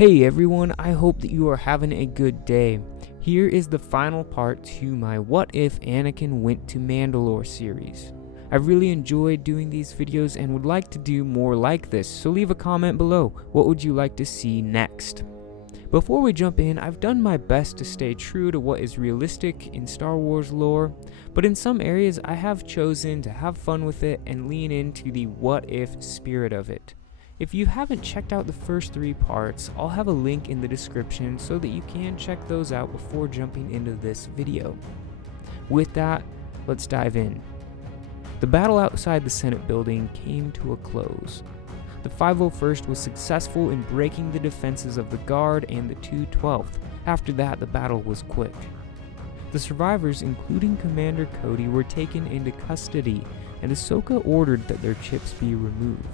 Hey everyone, I hope that you are having a good day. Here is the final part to my What If Anakin Went to Mandalore series. I really enjoyed doing these videos and would like to do more like this, so leave a comment below. What would you like to see next? Before we jump in, I've done my best to stay true to what is realistic in Star Wars lore, but in some areas I have chosen to have fun with it and lean into the what if spirit of it. If you haven't checked out the first 3 parts, I'll have a link in the description so that you can check those out before jumping into this video. With that, let's dive in. The battle outside the Senate building came to a close. The 501st was successful in breaking the defenses of the Guard and the 212th. After that, the battle was quick. The survivors, including Commander Cody, were taken into custody, and Ahsoka ordered that their chips be removed.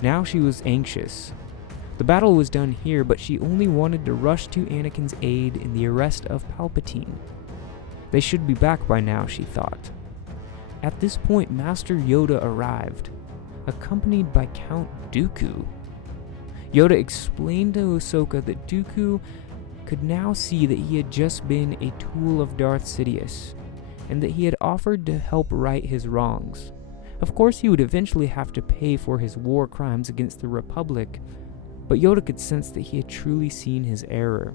Now she was anxious. The battle was done here, but she only wanted to rush to Anakin's aid in the arrest of Palpatine. They should be back by now, she thought. At this point, Master Yoda arrived, accompanied by Count Dooku. Yoda explained to Ahsoka that Dooku could now see that he had just been a tool of Darth Sidious, and that he had offered to help right his wrongs. Of course, he would eventually have to pay for his war crimes against the Republic, but Yoda could sense that he had truly seen his error.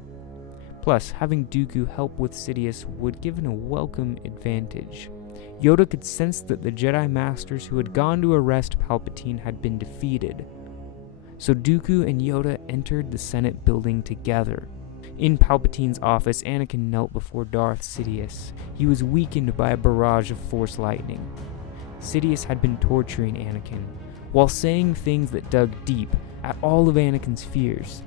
Plus, having Dooku help with Sidious would give him a welcome advantage. Yoda could sense that the Jedi Masters who had gone to arrest Palpatine had been defeated. So Dooku and Yoda entered the Senate building together. In Palpatine's office, Anakin knelt before Darth Sidious. He was weakened by a barrage of Force lightning. Sidious had been torturing Anakin, while saying things that dug deep at all of Anakin's fears.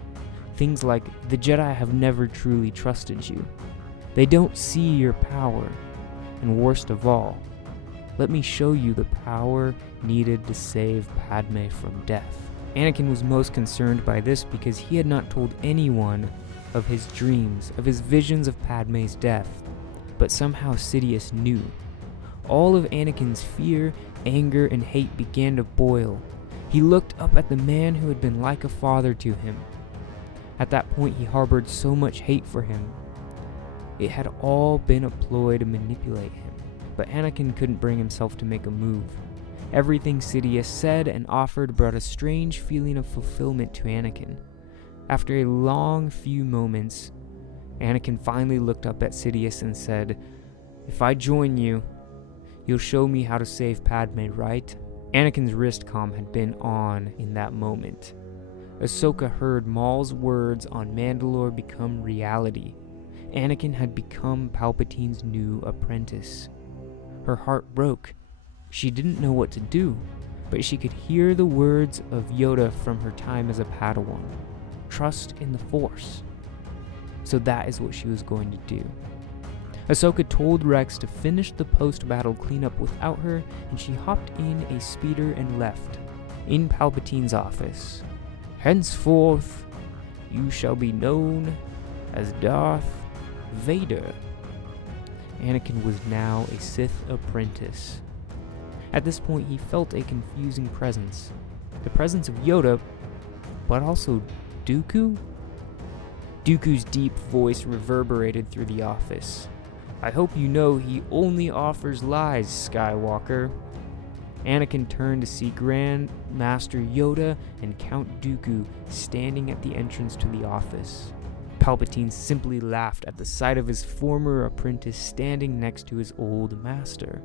Things like, the Jedi have never truly trusted you. They don't see your power. And worst of all, let me show you the power needed to save Padme from death. Anakin was most concerned by this because he had not told anyone of his dreams, of his visions of Padme's death. But somehow Sidious knew. All of Anakin's fear, anger, and hate began to boil. He looked up at the man who had been like a father to him. At that point, he harbored so much hate for him. It had all been a ploy to manipulate him, but Anakin couldn't bring himself to make a move. Everything Sidious said and offered brought a strange feeling of fulfillment to Anakin. After a long few moments, Anakin finally looked up at Sidious and said, "If I join you, you'll show me how to save Padme, right?" Anakin's wrist comm had been on in that moment. Ahsoka heard Maul's words on Mandalore become reality. Anakin had become Palpatine's new apprentice. Her heart broke. She didn't know what to do, but she could hear the words of Yoda from her time as a Padawan. Trust in the Force. So that is what she was going to do. Ahsoka told Rex to finish the post-battle cleanup without her, and she hopped in a speeder and left. In Palpatine's office, "Henceforth, you shall be known as Darth Vader." Anakin was now a Sith apprentice. At this point, he felt a confusing presence. The presence of Yoda, but also Dooku? Dooku's deep voice reverberated through the office. "I hope you know he only offers lies, Skywalker." Anakin turned to see Grand Master Yoda and Count Dooku standing at the entrance to the office. Palpatine simply laughed at the sight of his former apprentice standing next to his old master.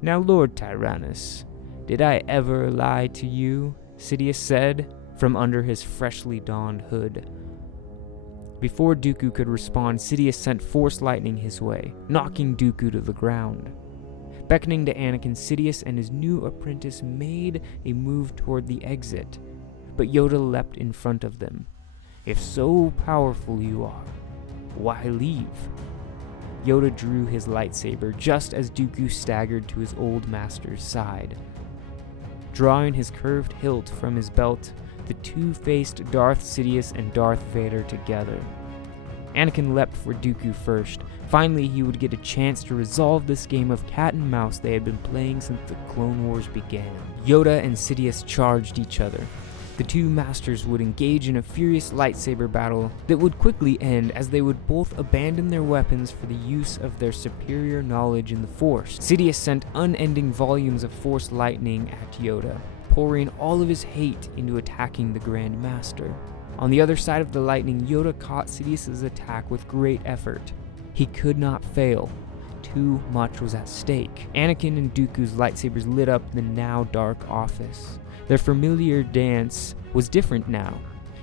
"Now, Lord Tyrannus, did I ever lie to you?" Sidious said from under his freshly donned hood. Before Dooku could respond, Sidious sent Force lightning his way, knocking Dooku to the ground. Beckoning to Anakin, Sidious and his new apprentice made a move toward the exit, but Yoda leapt in front of them. "If so powerful you are, why leave?" Yoda drew his lightsaber just as Dooku staggered to his old master's side. Drawing his curved hilt from his belt, the two faced Darth Sidious and Darth Vader together. Anakin leapt for Dooku first. Finally, he would get a chance to resolve this game of cat and mouse they had been playing since the Clone Wars began. Yoda and Sidious charged each other. The two masters would engage in a furious lightsaber battle that would quickly end as they would both abandon their weapons for the use of their superior knowledge in the Force. Sidious sent unending volumes of Force lightning at Yoda, pouring all of his hate into attacking the Grand Master. On the other side of the lightning, Yoda caught Sidious's attack with great effort. He could not fail. Too much was at stake. Anakin and Dooku's lightsabers lit up the now dark office. Their familiar dance was different now.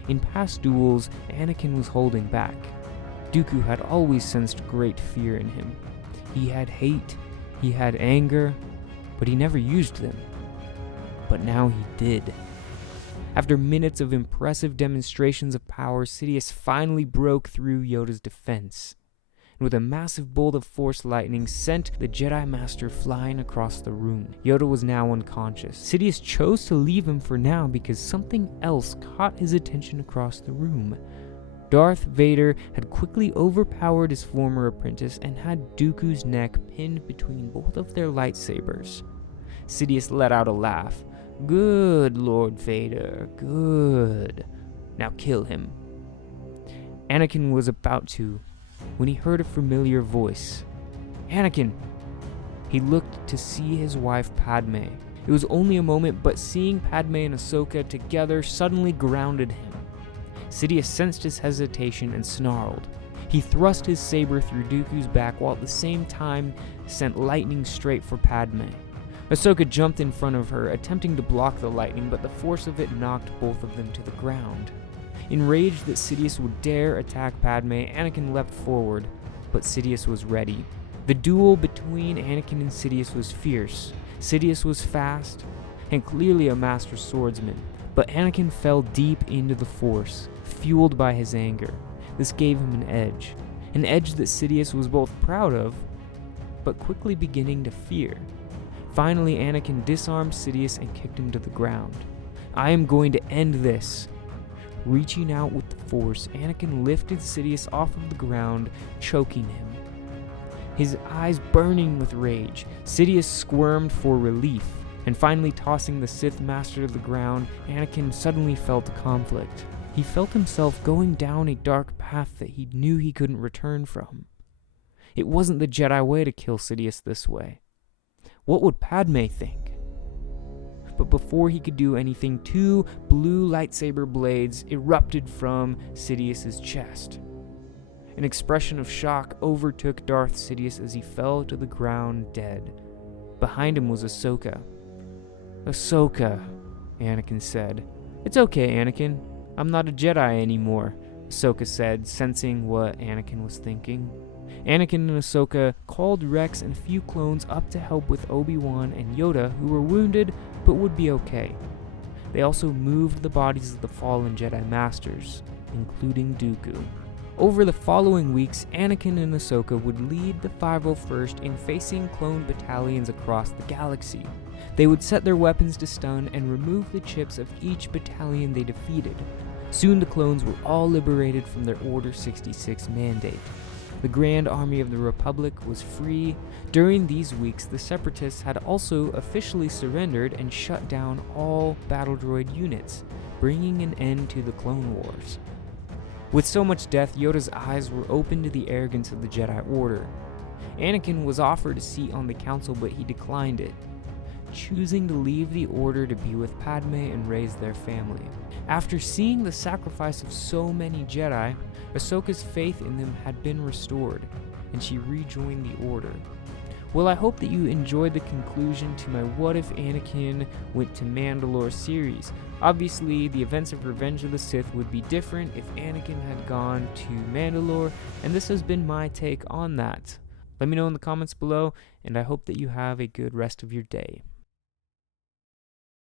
In past duels, Anakin was holding back. Dooku had always sensed great fear in him. He had hate, he had anger, but he never used them. But now he did. After minutes of impressive demonstrations of power, Sidious finally broke through Yoda's defense, and with a massive bolt of Force lightning sent the Jedi Master flying across the room. Yoda was now unconscious. Sidious chose to leave him for now because something else caught his attention across the room. Darth Vader had quickly overpowered his former apprentice and had Dooku's neck pinned between both of their lightsabers. Sidious let out a laugh. "Good, Lord Vader, good. Now kill him." Anakin was about to, when he heard a familiar voice. "Anakin!" He looked to see his wife Padme. It was only a moment, but seeing Padme and Ahsoka together suddenly grounded him. Sidious sensed his hesitation and snarled. He thrust his saber through Dooku's back while at the same time sent lightning straight for Padme. Ahsoka jumped in front of her, attempting to block the lightning, but the force of it knocked both of them to the ground. Enraged that Sidious would dare attack Padme, Anakin leapt forward, but Sidious was ready. The duel between Anakin and Sidious was fierce. Sidious was fast, and clearly a master swordsman, but Anakin fell deep into the Force, fueled by his anger. This gave him an edge that Sidious was both proud of, but quickly beginning to fear. Finally, Anakin disarmed Sidious and kicked him to the ground. "I am going to end this." Reaching out with the Force, Anakin lifted Sidious off of the ground, choking him. His eyes burning with rage, Sidious squirmed for relief, and finally tossing the Sith Master to the ground, Anakin suddenly felt conflict. He felt himself going down a dark path that he knew he couldn't return from. It wasn't the Jedi way to kill Sidious this way. What would Padme think? But before he could do anything, two blue lightsaber blades erupted from Sidious's chest. An expression of shock overtook Darth Sidious as he fell to the ground dead. Behind him was Ahsoka. "Ahsoka," Anakin said. "It's okay, Anakin. I'm not a Jedi anymore," Ahsoka said, sensing what Anakin was thinking. Anakin and Ahsoka called Rex and a few clones up to help with Obi-Wan and Yoda, who were wounded but would be okay. They also moved the bodies of the fallen Jedi Masters, including Dooku. Over the following weeks, Anakin and Ahsoka would lead the 501st in facing clone battalions across the galaxy. They would set their weapons to stun and remove the chips of each battalion they defeated. Soon the clones were all liberated from their Order 66 mandate. The Grand Army of the Republic was free. During these weeks, the Separatists had also officially surrendered and shut down all battle droid units, bringing an end to the Clone Wars. With so much death, Yoda's eyes were open to the arrogance of the Jedi Order. Anakin was offered a seat on the council, but he declined it, choosing to leave the Order to be with Padme and raise their family. After seeing the sacrifice of so many Jedi, Ahsoka's faith in them had been restored, and she rejoined the Order. Well, I hope that you enjoyed the conclusion to my What If Anakin Went to Mandalore series. Obviously, the events of Revenge of the Sith would be different if Anakin had gone to Mandalore, and this has been my take on that. Let me know in the comments below, and I hope that you have a good rest of your day.